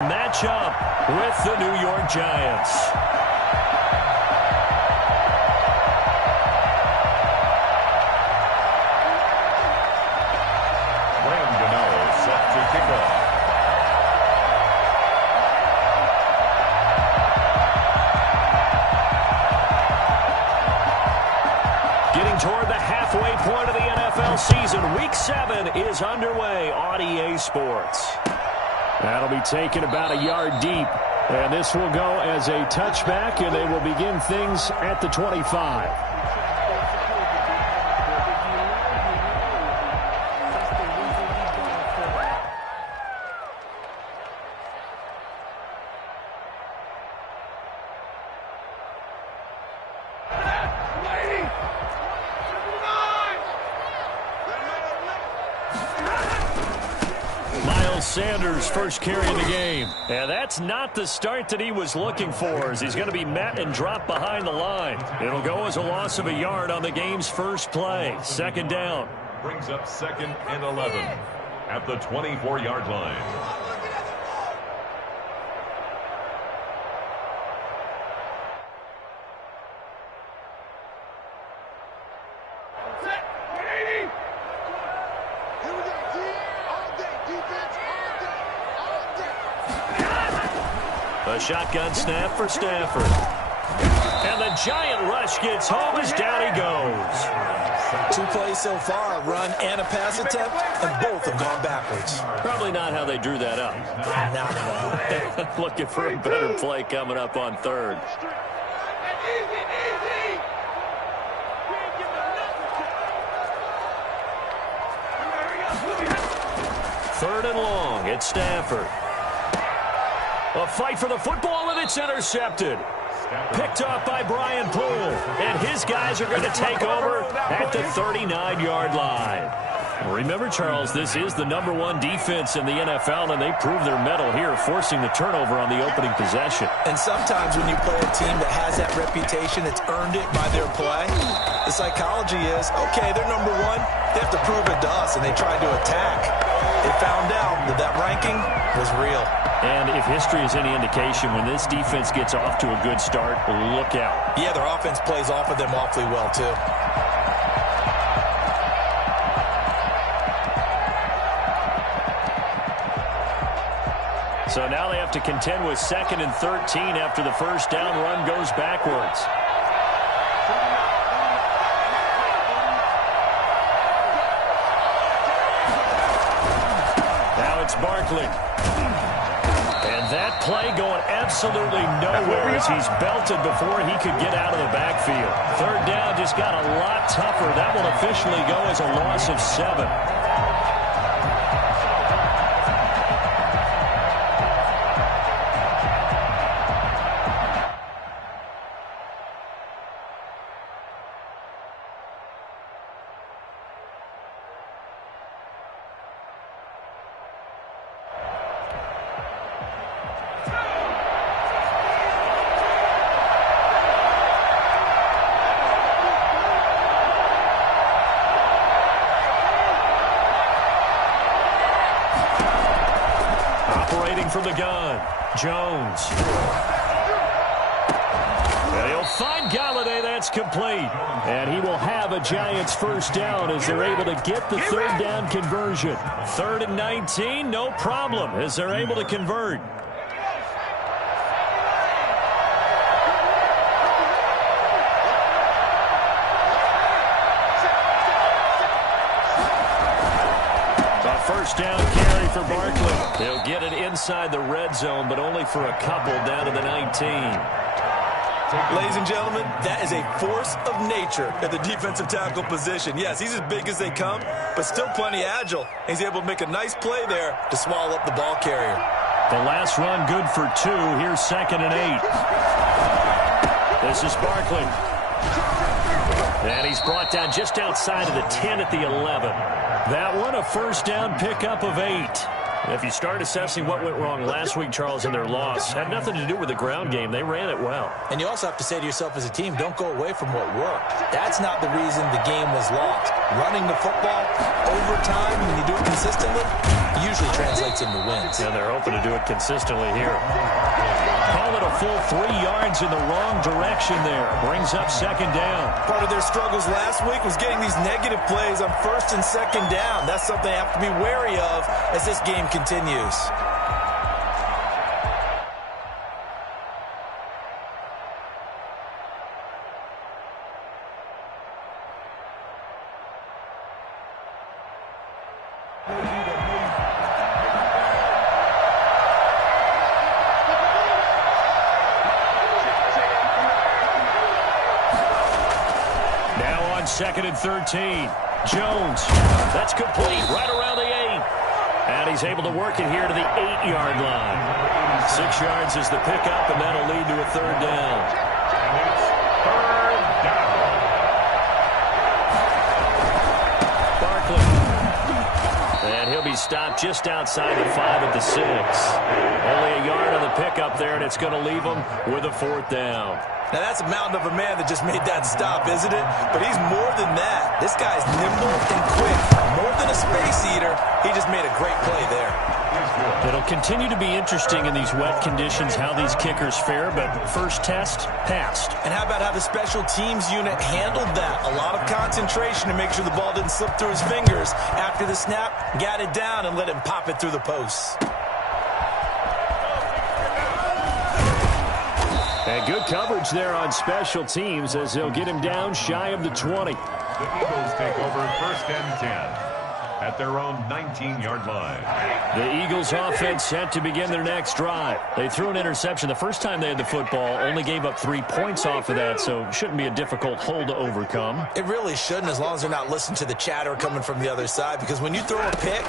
Match up with the New York Giants. Set to kick off. Getting toward the halfway point of the NFL season. Week 7 is underway on EA Sports. That'll be taken about a yard deep. And this will go as a touchback, and they will begin things at the 25. Sanders first carry of the game. And that's not the start that he was looking for, as he's going to be met and dropped behind the line. It'll go as a loss of a yard on the game's first play. Second down. Brings up 2nd and 11 at the 24-yard line. A shotgun snap for Stafford. And the giant rush gets home as down he goes. 2 plays so far, a run and a pass attempt, and both have gone backwards. Probably not how they drew that up. Not at all. Looking for a better play coming up on third. Third and long, it's Stafford. A fight for the football, and it's intercepted. Picked off by Brian Poole, and his guys are going to take over at the 39-yard line. Remember, Charles, this is the #1 defense in the NFL, and they prove their mettle here, forcing the turnover on the opening possession. And sometimes when you play a team that has that reputation, it's earned it by their play. The psychology is, okay, they're #1. They have to prove it to us, and they tried to attack. They found out that that ranking was real. And if history is any indication, when this defense gets off to a good start, look out. Yeah, their offense plays off of them awfully well, too. So now they have to contend with 2nd and 13 after the first down run goes backwards. Now it's Barkley. And that play going absolutely nowhere as he's belted before he could get out of the backfield. Third down just got a lot tougher. That will officially go as a loss of 7. From the gun, Jones. And he'll find Galladay. That's complete. And he will have a Giants first down as they're able to get the third down conversion. 3rd and 19, no problem as they're able to convert. First down carry for Barkley. He'll get it inside the red zone, but only for a couple down to the 19. Ladies and gentlemen, that is a force of nature at the defensive tackle position. Yes, he's as big as they come, but still plenty agile. He's able to make a nice play there to swallow up the ball carrier. The last run good for 2. Here's 2nd and 8. This is Barkley. And he's brought down just outside of the 10 at the 11. That one a first down pickup of 8. If you start assessing what went wrong last week, Charles, in their loss, had nothing to do with the ground game. They ran it well. And you also have to say to yourself as a team, don't go away from what worked. That's not the reason the game was lost. Running the football over time, when you do it consistently, usually translates into wins. And they're hoping to do it consistently here. Call it a full 3 yards in the wrong direction there. Brings up second down. Part of their struggles last week was getting these negative plays on first and second down. That's something they have to be wary of as this game continues. Second and 13. Jones. That's complete right around the 8. And he's able to work it here to the 8-yard line. 6 yards is the pickup, and that'll lead to a third down. And it's third down. Barkley. And he'll be stopped just outside the 5 at the 6. Only a yard on the pickup there, and it's going to leave him with a fourth down. Now, that's a mountain of a man that just made that stop, isn't it? But he's more than that. This guy's nimble and quick. More than a space eater, he just made a great play there. It'll continue to be interesting in these wet conditions how these kickers fare, but first test, passed. And how about how the special teams unit handled that? A lot of concentration to make sure the ball didn't slip through his fingers. After the snap, got it down and let him pop it through the posts. And good coverage there on special teams as they'll get him down shy of the 20. The Eagles take over first and 10 at their own 19-yard line. The Eagles offense set to begin their next drive. They threw an interception the first time they had the football, only gave up 3 points off of that, so it shouldn't be a difficult hole to overcome. It really shouldn't, as long as they're not listening to the chatter coming from the other side, because when you throw a pick,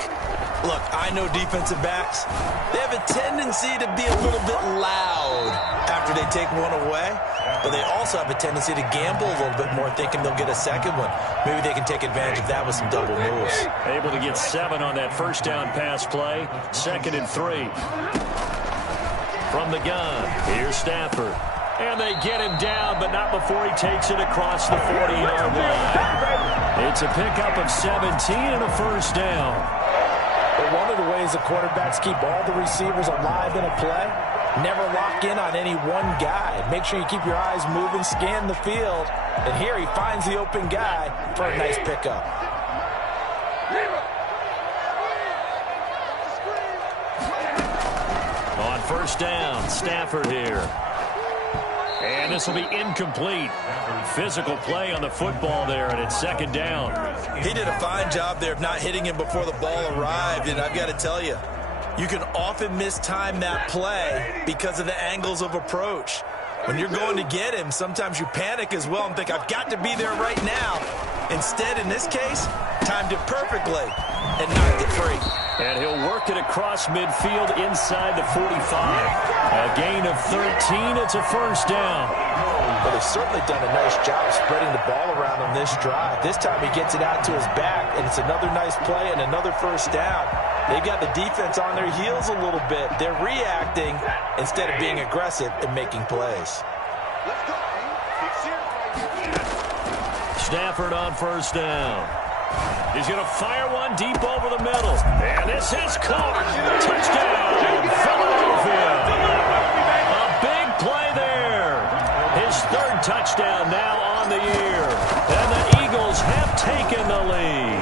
look, I know defensive backs, they have a tendency to be a little bit loud after they take one away, but they also have a tendency to gamble a little bit more, thinking they'll get a second one. Maybe they can take advantage of that with some double moves. Able to get 7 on that first down pass play. 2nd and 3. From the gun, here's Stafford. And they get him down, but not before he takes it across the 40-yard line. It's a pickup of 17 and a first down. But one of the ways the quarterbacks keep all the receivers alive in a play, never lock in on any one guy. Make sure you keep your eyes moving, scan the field. And here he finds the open guy for a nice pickup. On first down, Stafford here. And this will be incomplete. Physical play on the football there, and it's second down. He did a fine job there of not hitting him before the ball arrived, and I've got to tell you, you can often mistime that play because of the angles of approach. When you're going to get him, sometimes you panic as well and think, I've got to be there right now. Instead, in this case, timed it perfectly and knocked it free. And he'll work it across midfield inside the 45. A gain of 13. It's a first down. Well, they've certainly done a nice job spreading the ball around on this drive. This time he gets it out to his back, and it's another nice play and another first down. They've got the defense on their heels a little bit. They're reacting instead of being aggressive and making plays. Stafford on first down. He's going to fire one deep over the middle. And this is caught. Touchdown, Philadelphia. A big play there. His 3rd touchdown now on the year. And the Eagles have taken the lead.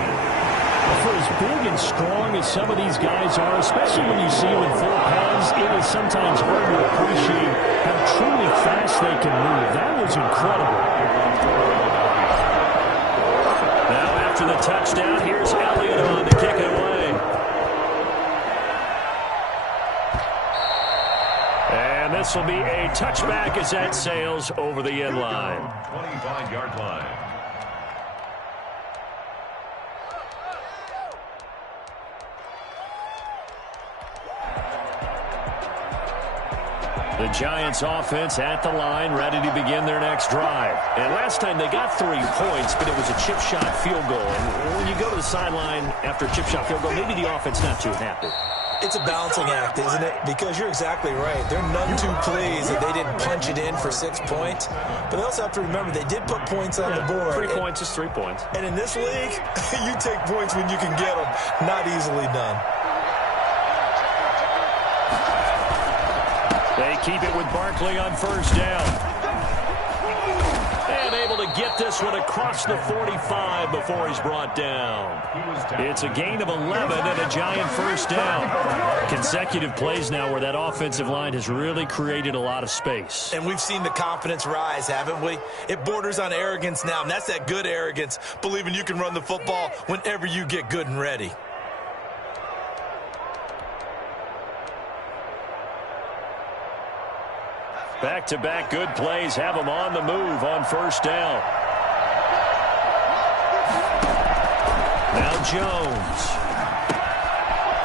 For as big and strong as some of these guys are, especially when you see them in full pads, it is sometimes hard to appreciate how truly fast they can move. That was incredible. Now after the touchdown, here's Elliott on to kick it away. And this will be a touchback as that sails over the end line. 25-yard line. The Giants offense at the line, ready to begin their next drive. And last time they got 3 points, but it was a chip shot field goal. And when you go to the sideline after a chip shot field goal, maybe the offense not too happy. It's a balancing act, isn't it? Because you're exactly right. They're none too pleased that they didn't punch it in for 6 points. But they also have to remember they did put points on the board. 3 points is 3 points. And in this league, you take points when you can get them. Not easily done. They keep it with Barkley on first down. And able to get this one across the 45 before he's brought down. It's a gain of 11 and a giant first down. Consecutive plays now where that offensive line has really created a lot of space. And we've seen the confidence rise, haven't we? It borders on arrogance now, and that's that good arrogance, believing you can run the football whenever you get good and ready. Back-to-back good plays have them on the move on first down. Now Jones.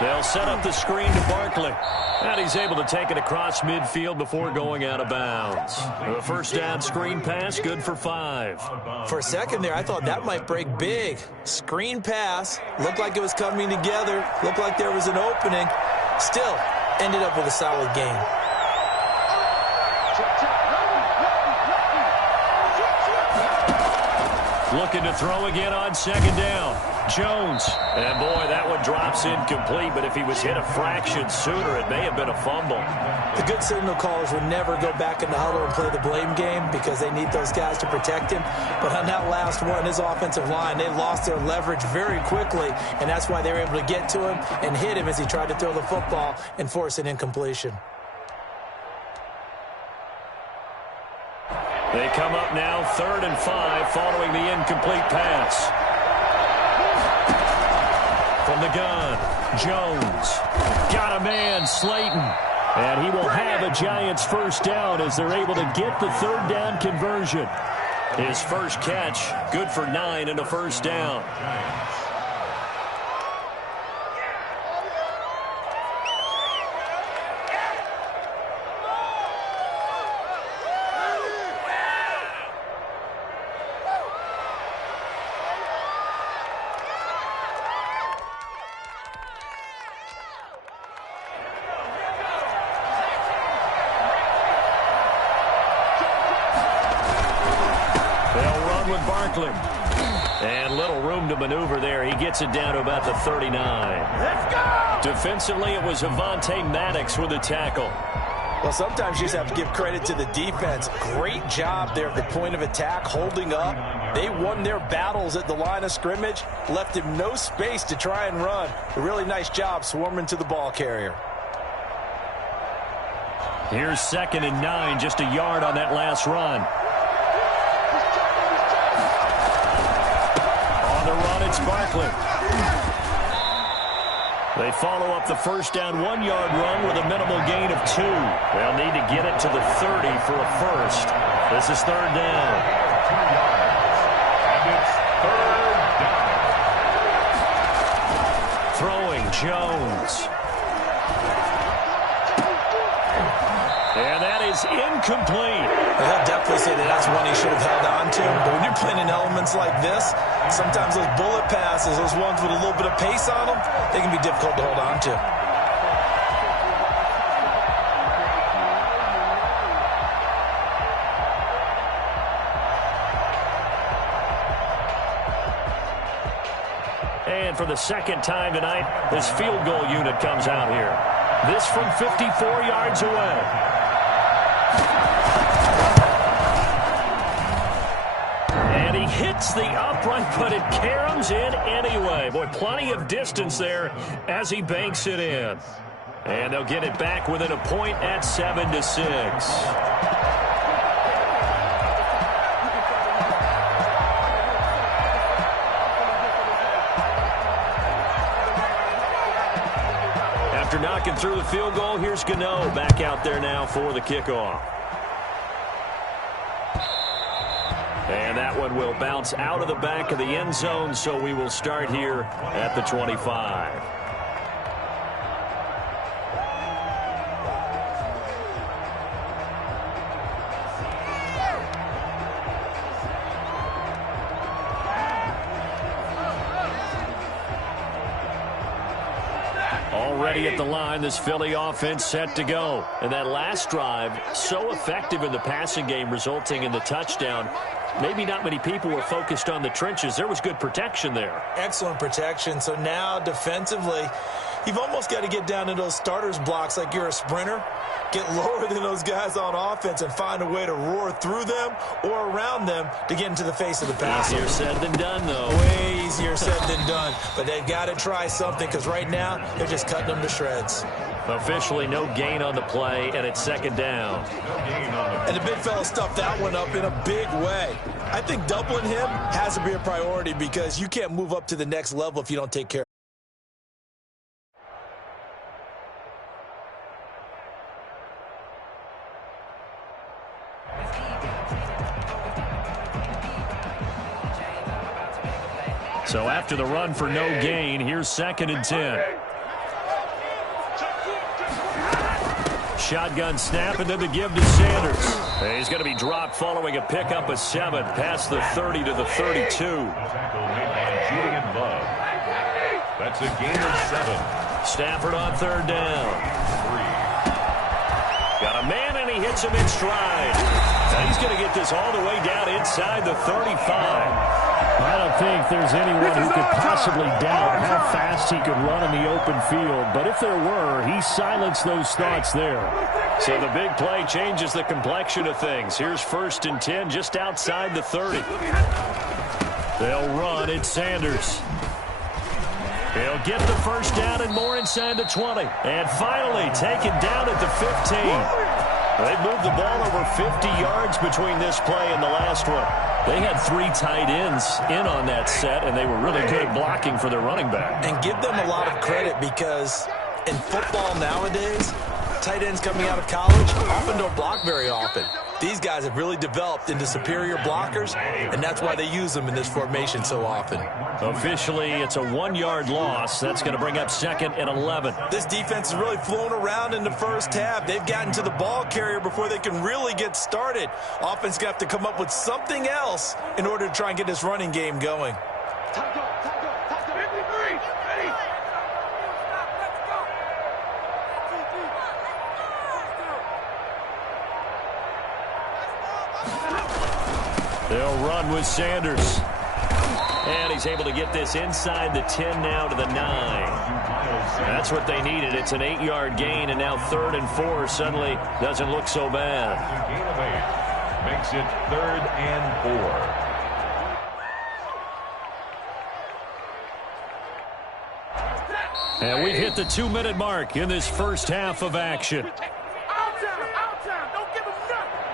They'll set up the screen to Barkley. And he's able to take it across midfield before going out of bounds. A first down screen pass, good for 5. For a second there, I thought that might break big. Screen pass, looked like it was coming together, looked like there was an opening. Still, ended up with a solid gain. Looking to throw again on second down. Jones. And, boy, that one drops incomplete, but if he was hit a fraction sooner, it may have been a fumble. The good signal callers would never go back in the huddle and play the blame game because they need those guys to protect him. But on that last one, his offensive line, they lost their leverage very quickly, and that's why they were able to get to him and hit him as he tried to throw the football and force an incompletion. They come up now 3rd and 5 following the incomplete pass. From the gun, Jones. Got a man, Slayton. And he will have a Giants first down as they're able to get the 3rd down conversion. His first catch, good for 9 and a first down. And little room to maneuver there. He gets it down to about the 39. Let's go! Defensively, it was Avonte Maddox with a tackle. Well, sometimes you just have to give credit to the defense. Great job there at the point of attack, holding up. They won their battles at the line of scrimmage, left him no space to try and run. A really nice job swarming to the ball carrier. Here's 2nd and 9, just a yard on that last run. It's Barkley. They follow up the first down 1-yard run with a minimal gain of 2. They'll need to get it to the 30 for a first. This is 3rd down. And it's 3rd down. Throwing Jones. And that is incomplete. He'll definitely say that that's one he should have held on to. But when you're playing in elements like this, sometimes those bullet passes, those ones with a little bit of pace on them, they can be difficult to hold on to. And for the second time tonight, this field goal unit comes out here. This from 54 yards away. And he hits the upright, but it caroms in anyway. Boy, plenty of distance there as he banks it in. And they'll get it back within a point at 7-6. After knocking through the field goal, here's Gano back out there now for the kickoff. And that one will bounce out of the back of the end zone, so we will start here at the 25. Already at the line, this Philly offense set to go. And that last drive, so effective in the passing game, resulting in the touchdown. Maybe not many people were focused on the trenches. There was good protection there. Excellent protection. So now defensively, you've almost got to get down to those starters blocks like you're a sprinter. Get lower than those guys on offense and find a way to roar through them or around them to get into the face of the passer. Easier said than done, though. Way easier said than done. But they've got to try something because right now they're just cutting them to shreds. Officially no gain on the play, and it's second down. And the big fella stuffed that one up in a big way. I think doubling him has to be a priority because you can't move up to the next level if you don't take care. So after the run for no gain, here's second and 10. Shotgun snap, and then the give to Sanders. He's going to be dropped following a pickup of 7 past the 30 to the 32. Tackle made by Julian Love. That's a gain of 7. Stafford on third down. 3. Got a man, and he hits him in stride. And he's going to get this all the way down inside the 35. I don't think there's anyone who could possibly doubt how fast he could run in the open field. But if there were, he silenced those thoughts there. So the big play changes the complexion of things. Here's first and 10 just outside the 30. They'll run. It's Sanders. He'll get the first down and more inside the 20. And finally taken down at the 15. They moved the ball over 50 yards between this play and the last one. They had 3 tight ends in on that set, and they were really good at blocking for their running back. And give them a lot of credit because in football nowadays, tight ends coming out of college often don't block very often. These guys have really developed into superior blockers, and that's why they use them in this formation so often. Officially, it's a 1-yard loss. That's going to bring up second and 11. This defense has really flown around in the first half. They've gotten to the ball carrier before they can really get started. Offense going to have to come up with something else in order to try and get this running game going. They'll run with Sanders. And he's able to get this inside the 10 now to the 9. That's what they needed. It's an 8-yard gain, and now 3rd and 4 suddenly doesn't look so bad. A gain of 8 makes it 3rd and 4. And we've hit the 2-minute mark in this first half of action.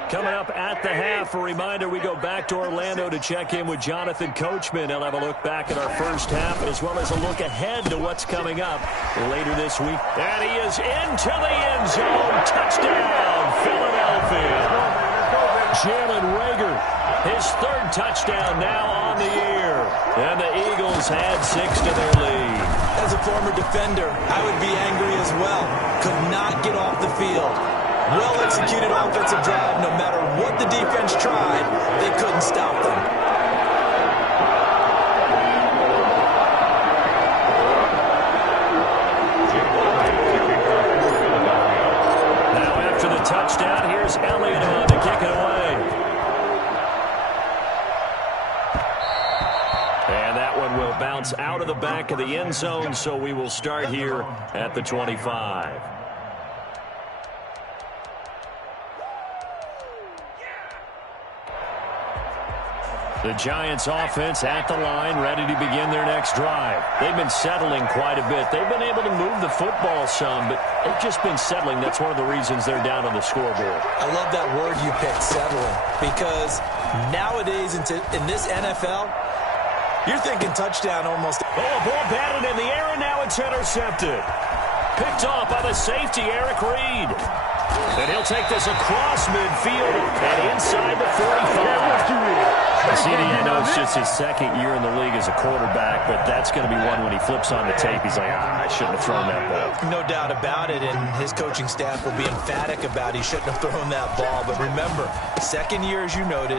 Coming up at the half, a reminder, we go back to Orlando to check in with Jonathan Coachman. He'll have a look back at our first half as well as a look ahead to what's coming up later this week. And he is into the end zone. Touchdown, Philadelphia. Jalen Reagor, his 3rd touchdown now on the year. And the Eagles had 6 to their lead. As a former defender, I would be angry as well. Could not get off the field. Well-executed offensive drive. No matter what the defense tried, they couldn't stop them. Now after the touchdown, here's Elliott on to kick it away. And that one will bounce out of the back of the end zone, so we will start here at the 25. The Giants offense at the line, ready to begin their next drive. They've been settling quite a bit. They've been able to move the football some, but they've just been settling. That's one of the reasons they're down on the scoreboard. I love that word you picked, settling, because nowadays in this NFL, you're thinking touchdown almost. Oh, a ball batted in the air, and now it's intercepted. Picked off by the safety, Eric Reed. And he'll take this across midfield and inside the 45. CD, I know it's just his 2nd year in the league as a quarterback, but that's going to be one when he flips on the tape. He's like, I shouldn't have thrown that ball. No doubt about it, and his coaching staff will be emphatic about he shouldn't have thrown that ball. But remember, 2nd year, as you noted,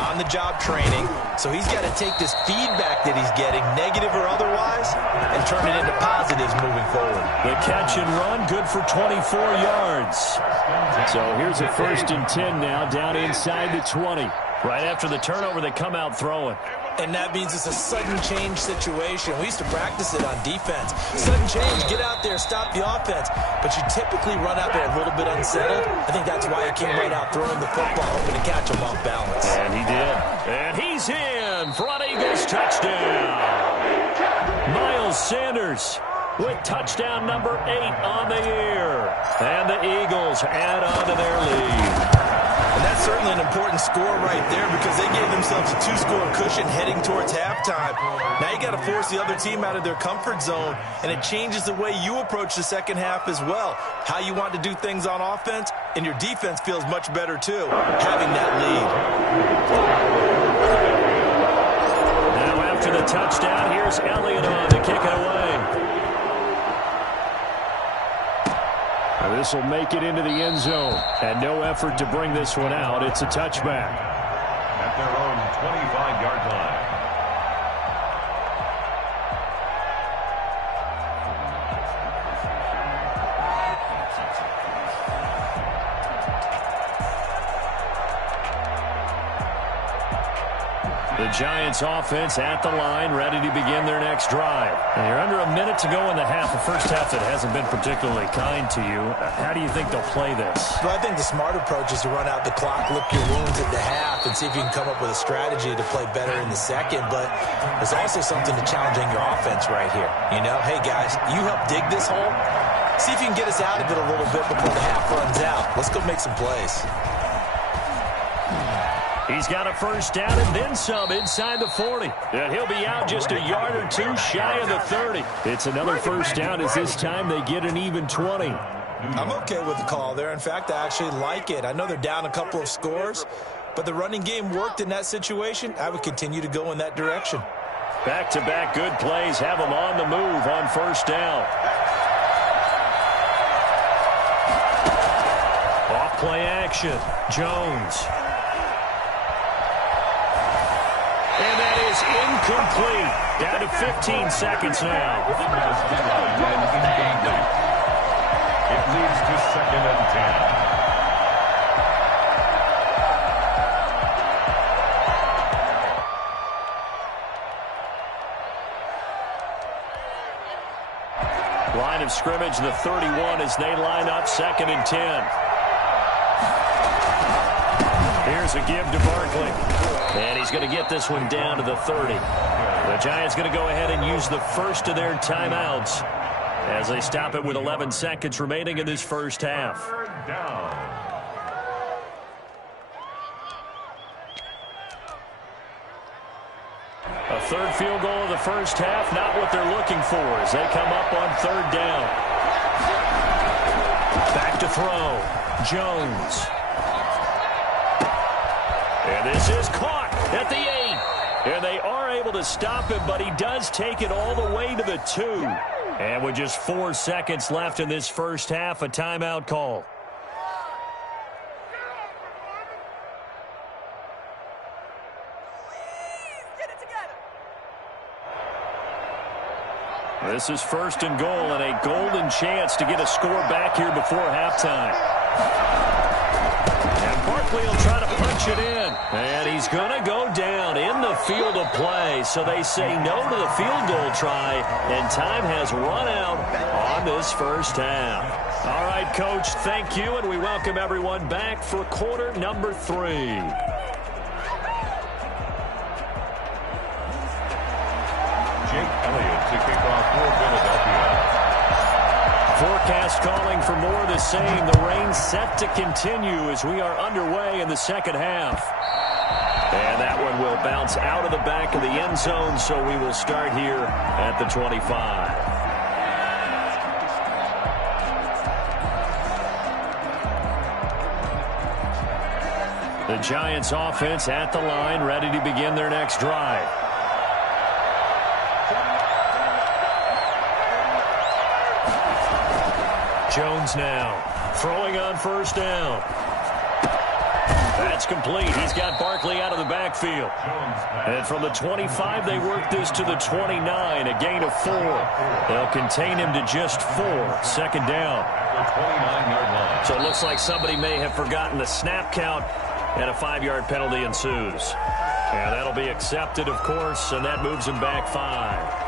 on-the-job training. So he's got to take this feedback that he's getting, negative or otherwise, and turn it into positives moving forward. The catch and run, good for 24 yards. So here's a 1st and 10 now, down inside the 20. Right after the turnover, they come out throwing. And that means it's a sudden change situation. We used to practice it on defense. Sudden change, get out there, stop the offense. But you typically run out there a little bit unsettled. I think that's why he came right out throwing the football, hoping to catch him off balance. And he did. And he's in for an Eagles touchdown. Miles Sanders with touchdown number 8 on the year. And the Eagles add on to their lead. And that's certainly an important score right there because they gave themselves a 2-score cushion heading towards halftime. Now you got to force the other team out of their comfort zone, and it changes the way you approach the second half as well. How you want to do things on offense, and your defense feels much better too, having that lead. Now after the touchdown, here's Elliott on to kick it away. This will make it into the end zone. And no effort to bring this one out. It's a touchback. At their own 25-yard line. The Giants offense at the line, ready to begin their next drive. And you're under a minute to go in the half, a first half that hasn't been particularly kind to you. How do you think they'll play this? Well, I think the smart approach is to run out the clock, lick your wounds at the half, and see if you can come up with a strategy to play better in the second. But there's also something to challenging your offense right here. You know, hey, guys, you help dig this hole. See if you can get us out of it a little bit before the half runs out. Let's go make some plays. He's got a first down and then some inside the 40. And he'll be out just a yard or two shy of the 30. It's another first down as this time they get an even 20. I'm okay with the call there. In fact, I actually like it. I know they're down a couple of scores, but the running game worked in that situation. I would continue to go in that direction. Back-to-back good plays have them on the move on first down. Off play action. Jones. And that is incomplete. Down to 15 seconds now. It leads to 2nd and 10. Line of scrimmage, the 31 as they line up 2nd and 10. Here's a give to Barkley. And he's going to get this one down to the 30. The Giants going to go ahead and use the first of their timeouts as they stop it with 11 seconds remaining in this first half. A third field goal of the first half, not what they're looking for as they come up on 3rd down. Back to throw. Jones. And this is caught at the 8. And they are able to stop him, but he does take it all the way to the 2. And with just 4 seconds left in this first half, a timeout call. This is 1st and goal and a golden chance to get a score back here before halftime. And Barkley will try to punch it in. And he's going to go down in the field of play. So they say no to the field goal try. And time has run out on this first half. All right, Coach, thank you. And we welcome everyone back for quarter number 3. To kick off for Philadelphia. Forecast calling for more of the same. The rain set to continue as we are underway in the second half. And that one will bounce out of the back of the end zone, so we will start here at the 25. The Giants offense at the line, ready to begin their next drive. Jones now throwing on first down. That's complete. He's got Barkley out of the backfield. And from the 25, they work this to the 29, a gain of 4. They'll contain him to just 4. 2nd down. So it looks like somebody may have forgotten the snap count, and a 5-yard penalty ensues. And that'll be accepted, of course, and that moves him back 5.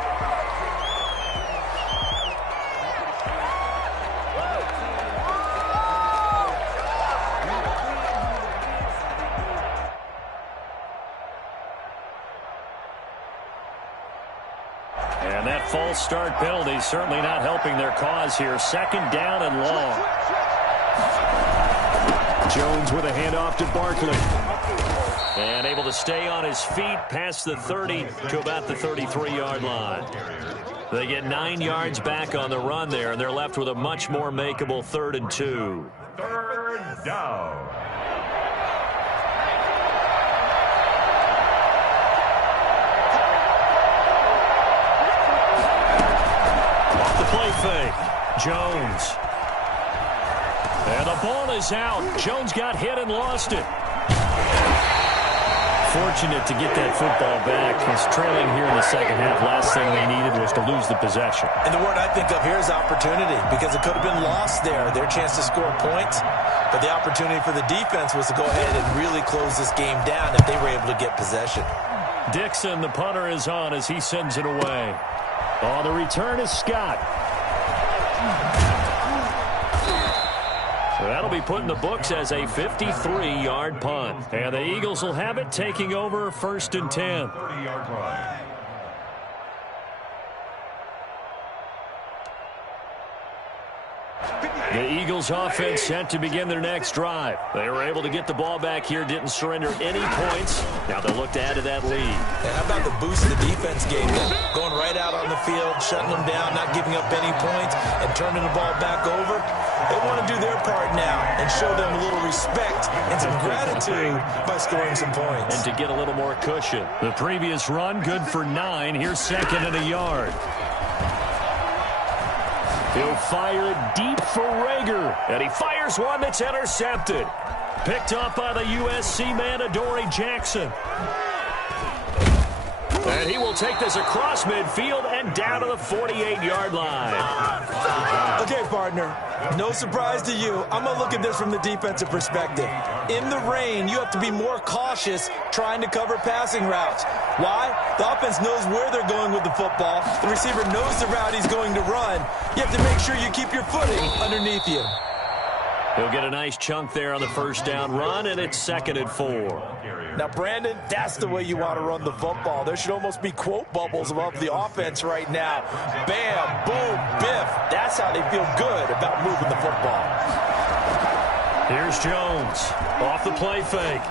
And that false start penalty certainly not helping their cause here. 2nd down and long. Jones with a handoff to Barkley. And able to stay on his feet past the 30 to about the 33-yard line. They get 9 yards back on the run there, and they're left with a much more makeable 3rd and 2. 3rd down. Play fake. Jones. And the ball is out. Jones got hit and lost it. Fortunate to get that football back. He's trailing here in the second half. Last thing they needed was to lose the possession. And the word I think of here is opportunity, because it could have been lost there. Their chance to score points. But the opportunity for the defense was to go ahead and really close this game down if they were able to get possession. Dixon, the punter, is on as he sends it away. Oh, the return is Scott. So that'll be put in the books as a 53-yard punt. And the Eagles will have it, taking over 1st and 10. 30-yard line. The Eagles offense set to begin their next drive. They were able to get the ball back here, didn't surrender any points. Now they'll look to add to that lead. And how about the boost the defense gave them? Going right out on the field, shutting them down, not giving up any points, and turning the ball back over. They want to do their part now and show them a little respect and some gratitude by scoring some points. And to get a little more cushion. The previous run, good for 9. Here's 2nd and a yard. He'll fire it deep for Rager. And he fires one that's intercepted. Picked up by the USC man, Adoree Jackson. And he will take this across midfield and down to the 48-yard line. Okay, partner, no surprise to you. I'm going to look at this from the defensive perspective. In the rain, you have to be more cautious trying to cover passing routes. Why? The offense knows where they're going with the football. The receiver knows the route he's going to run. You have to make sure you keep your footing underneath you. He'll get a nice chunk there on the 1st down run, and it's 2nd and 4. Now, Brandon, that's the way you want to run the football. There should almost be quote bubbles above the offense right now. Bam, boom, biff. That's how they feel good about moving the football. Here's Jones off the play fake.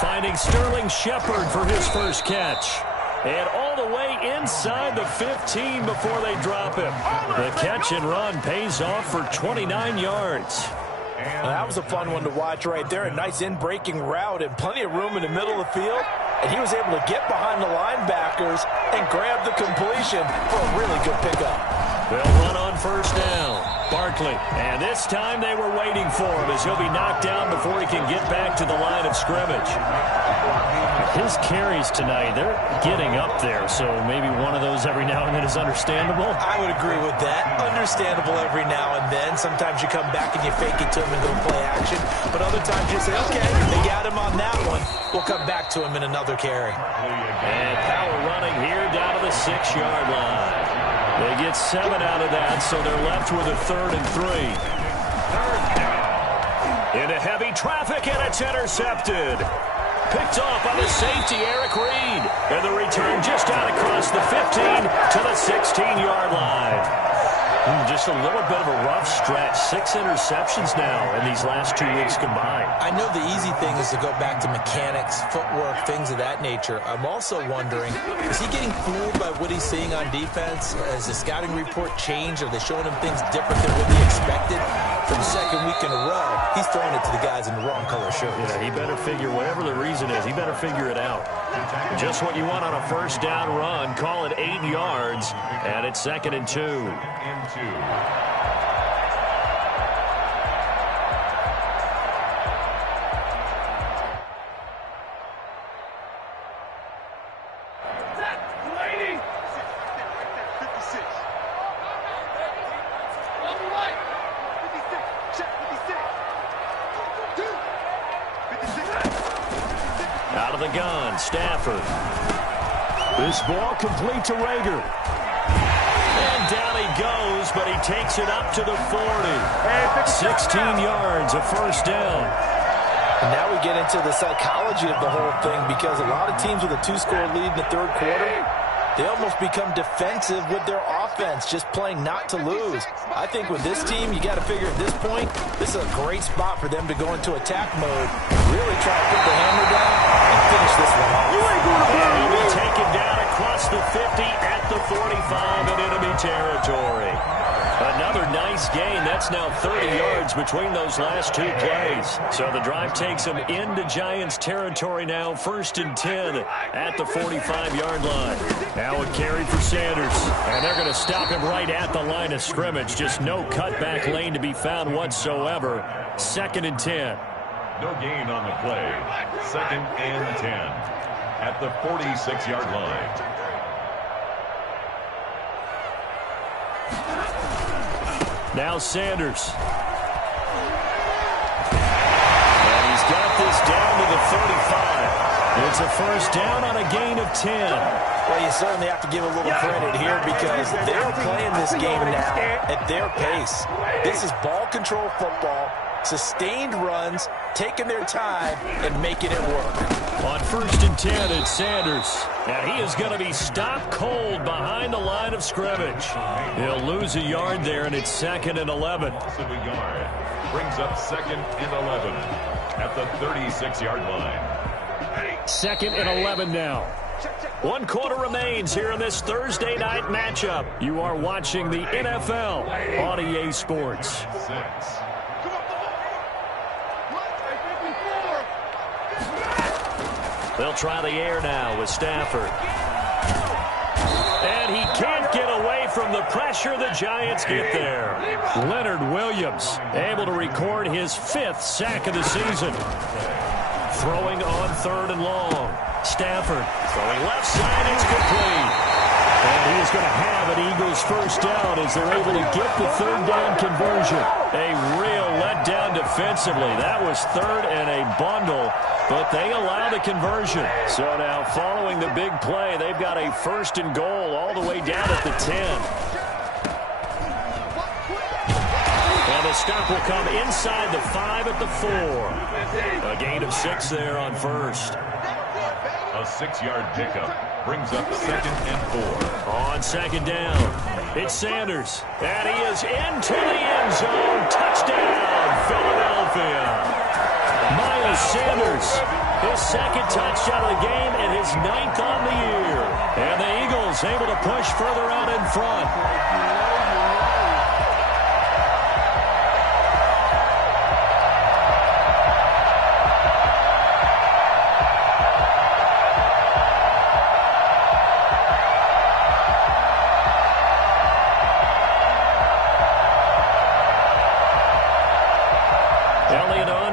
Finding Sterling Shepard for his first catch. And all the way inside the 15 before they drop him. The catch and run pays off for 29 yards. Well, that was a fun one to watch right there. A nice in-breaking route and plenty of room in the middle of the field. And he was able to get behind the linebackers and grab the completion for a really good pickup. They'll run on 1st down. Barkley. And this time they were waiting for him as he'll be knocked down before he can get back to the line of scrimmage. His carries tonight, they're getting up there, so maybe one of those every now and then is understandable. I would agree with that. Understandable every now and then. Sometimes you come back and you fake it to him and go play action. But other times you say, okay, they got him on that one. We'll come back to him in another carry. And power running here down to the 6-yard line. They get 7 out of that, so they're left with a 3rd and 3. 3rd down. Into heavy traffic, and it's intercepted. Picked off by the safety, Eric Reed. And the return just out across the 15 to the 16-yard line. Just a little bit of a rough stretch. 6 interceptions now in these last 2 weeks combined. I know the easy thing is to go back to mechanics, footwork, things of that nature. I'm also wondering, is he getting fooled by what he's seeing on defense? Has the scouting report changed? Are they showing him things different than what he expected? For the 2nd week in a row, he's throwing it to the guys in the wrong color shirts. Yeah, he better figure, whatever the reason is, he better figure it out. Just what you want on a 1st down run. Call it 8 yards, and it's 2nd and 2. the gun, Stafford. This ball complete to Rager. And down he goes, but he takes it up to the 40. 16 yards, a first down. And now we get into the psychology of the whole thing, because a lot of teams with a 2-score lead in the third quarter, they almost become defensive with their offense, just playing not to lose. I think with this team, you got to figure at this point, this is a great spot for them to go into attack mode, really try to put the hammer down and finish this one off. He'll be taken down across the 50 at the 45 in enemy territory. Another nice gain. That's now 30 yards between those last two plays. So the drive takes them into Giants territory now. 1st and 10 at the 45-yard line. Now a carry for Sanders. And they're going to stop him right at the line of scrimmage. Just no cutback lane to be found whatsoever. 2nd and 10. No gain on the play. 2nd and 10 at the 46-yard line. Now Sanders. And he's got this down to the 35. It's a first down on a gain of 10. Well, you certainly have to give a little credit here, because they're playing this game now at their pace. This is ball control football, sustained runs, taking their time and making it work. On 1st and 10, it's Sanders. And he is going to be stopped cold behind the line of scrimmage. He'll lose a yard there, and it's 2nd and 11. Brings up 2nd and 11 at the 36-yard line. 2nd and 11 now. 1 quarter remains here in this Thursday night matchup. You are watching the NFL on EA Sports. They'll try the air now with Stafford. And he can't get away from the pressure. The Giants get there. Leonard Williams able to record his 5th sack of the season. Throwing on 3rd and long. Stafford throwing left side. It's complete. And he is going to have an Eagles first down as they're able to get the 3rd down conversion. A real letdown defensively. That was 3rd and a bundle, but they allow the conversion. So now following the big play, they've got a 1st and goal all the way down at the 10. And the stop will come inside the 5 at the 4. A gain of 6 there on 1st. A 6-yard pickup brings up 2nd and 4. On 2nd down, it's Sanders. And he is into the end zone. Touchdown, Philadelphia. Miles Sanders, his 2nd touchdown of the game and his 9th on the year. And the Eagles able to push further out in front.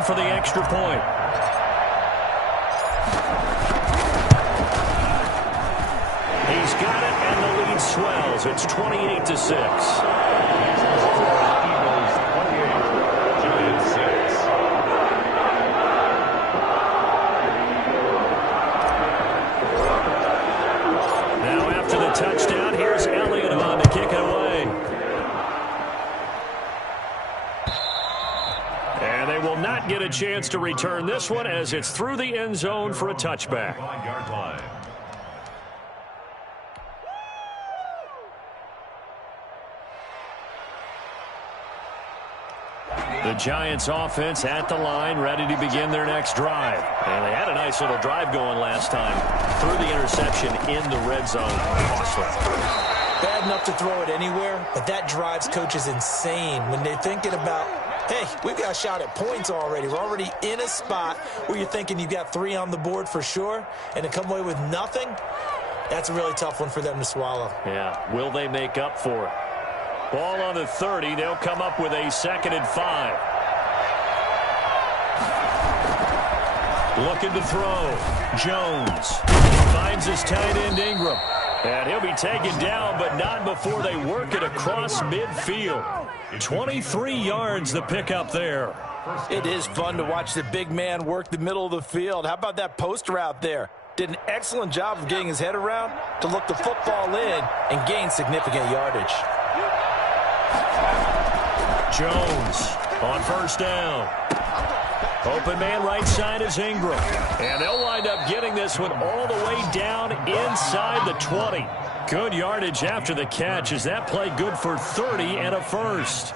For the extra point. He's got it, and the lead swells. It's 28-6. Now after the touchdown, here's Elliott on to kick it away. Not get a chance to return this one as it's through the end zone for a touchback. The Giants offense at the line, ready to begin their next drive. And they had a nice little drive going last time. Threw the interception in the red zone. Costly. Bad enough to throw it anywhere, but that drives coaches insane when they're thinking about, hey, we've got a shot at points already. We're already in a spot where you're thinking you've got 3 on the board for sure, and to come away with nothing, that's a really tough one for them to swallow. Yeah, will they make up for it? Ball on the 30. They'll come up with a 2nd and 5. Looking to throw. Jones finds his tight end Ingram. And he'll be taken down, but not before they work it across midfield. 23 yards the pickup there. It is fun to watch the big man work the middle of the field. How about that post route there? Did an excellent job of getting his head around to look the football in and gain significant yardage. Jones on first down. Open man right side is Ingram. And they'll wind up getting this one all the way down inside the 20. Good yardage after the catch. Is that play good for 30 and a first?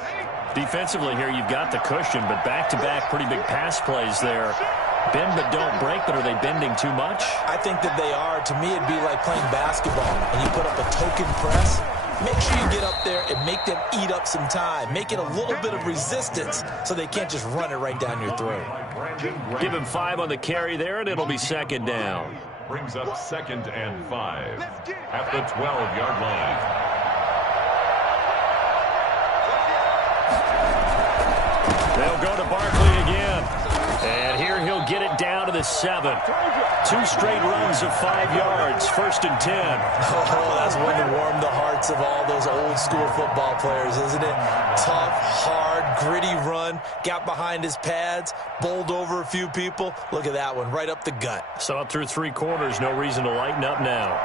Defensively here, you've got the cushion, but back-to-back pretty big pass plays there. Bend but don't break, but are they bending too much? I think that they are. To me, it'd be like playing basketball, and you put up a token press. Make sure you get up there and make them eat up some time. Make it a little bit of resistance so they can't just run it right down your throat. Give him 5 on the carry there, and it'll be second down. Brings up 2nd and 5 at the 12-yard line. They'll go to Barkley again. And here he'll get it down to the 7. 2 straight runs of 5 yards. 1st and 10. Oh, that's one to warm the hearts of all those old school football players, isn't it? Tough, hard, gritty run. Got behind his pads. Bowled over a few people. Look at that one, right up the gut. Saw it through 3 quarters. No reason to lighten up now.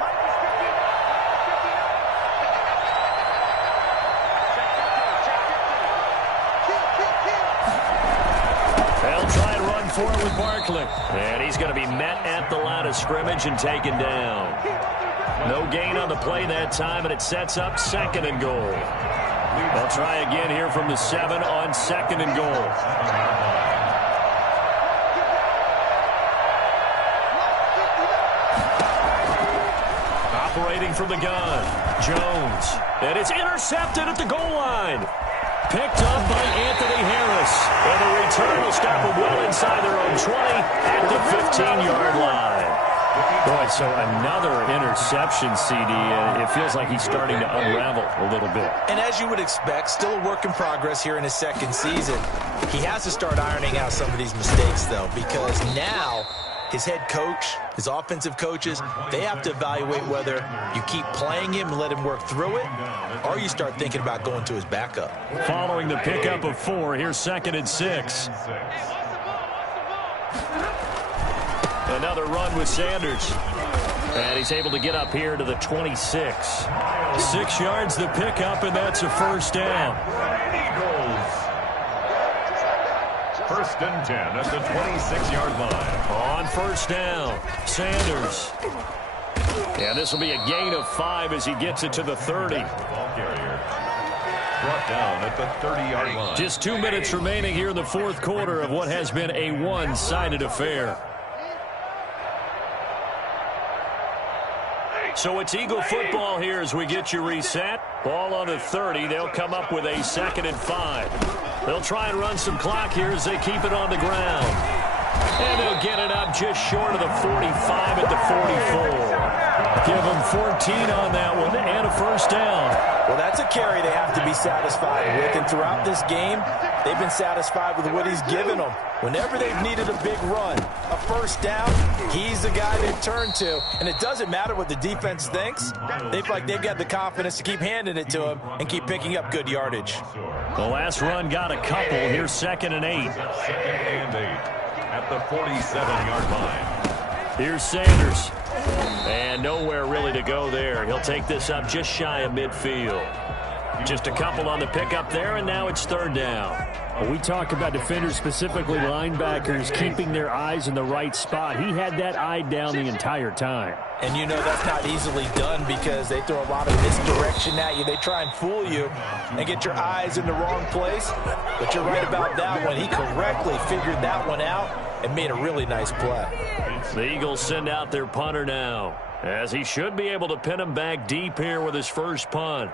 For it with Barkley. And he's going to be met at the line of scrimmage and taken down. No gain on the play that time, and it sets up 2nd and goal. They'll try again here from the 7 on 2nd and goal. Operating from the gun, Jones. And it's intercepted at the goal line. Picked up by Anthony Harris. And the return will stop them well inside their own 20 at the 15-yard line. Boy, so another interception, CD. And it feels like he's starting to unravel a little bit. And as you would expect, still a work in progress here in his 2nd season. He has to start ironing out some of these mistakes, though, because now his head coach, his offensive coaches, they have to evaluate whether you keep playing him and let him work through it, or you start thinking about going to his backup. Following the pickup of 4, here's 2nd and 6. Another run with Sanders. And he's able to get up here to the 26. 6 yards the pickup, and that's a first down. 1st and 10 at the 26-yard line. On first down, Sanders. And this will be a gain of 5 as he gets it to the 30. Ball carrier brought down at the 30-yard line. Just 2 minutes remaining here in the 4th quarter of what has been a one-sided affair. So it's Eagle football here as we get you reset. Ball on the 30. They'll come up with a 2nd and 5. They'll try and run some clock here as they keep it on the ground. And they'll get it up just short of the 45 at the 44. Give them 14 on that one and a first down. Well, that's a carry they have to be satisfied with. And throughout this game, they've been satisfied with what he's given them. Whenever they've needed a big run, a first down, he's the guy they've turned to. And it doesn't matter what the defense thinks. They feel like they've got the confidence to keep handing it to him and keep picking up good yardage. The last run got a couple. Here's 2nd and 8. 2nd and 8 at the 47-yard line. Here's Sanders. And nowhere really to go there. He'll take this up just shy of midfield. Just a couple on the pickup there, and now it's 3rd down. Well, we talk about defenders, specifically linebackers, keeping their eyes in the right spot. He had that eye down the entire time. And you know that's not easily done because they throw a lot of misdirection at you. They try and fool you and get your eyes in the wrong place. But you're right about that one. He correctly figured that one out and made a really nice play. The Eagles send out their punter now, as he should be able to pin him back deep here with his first punt.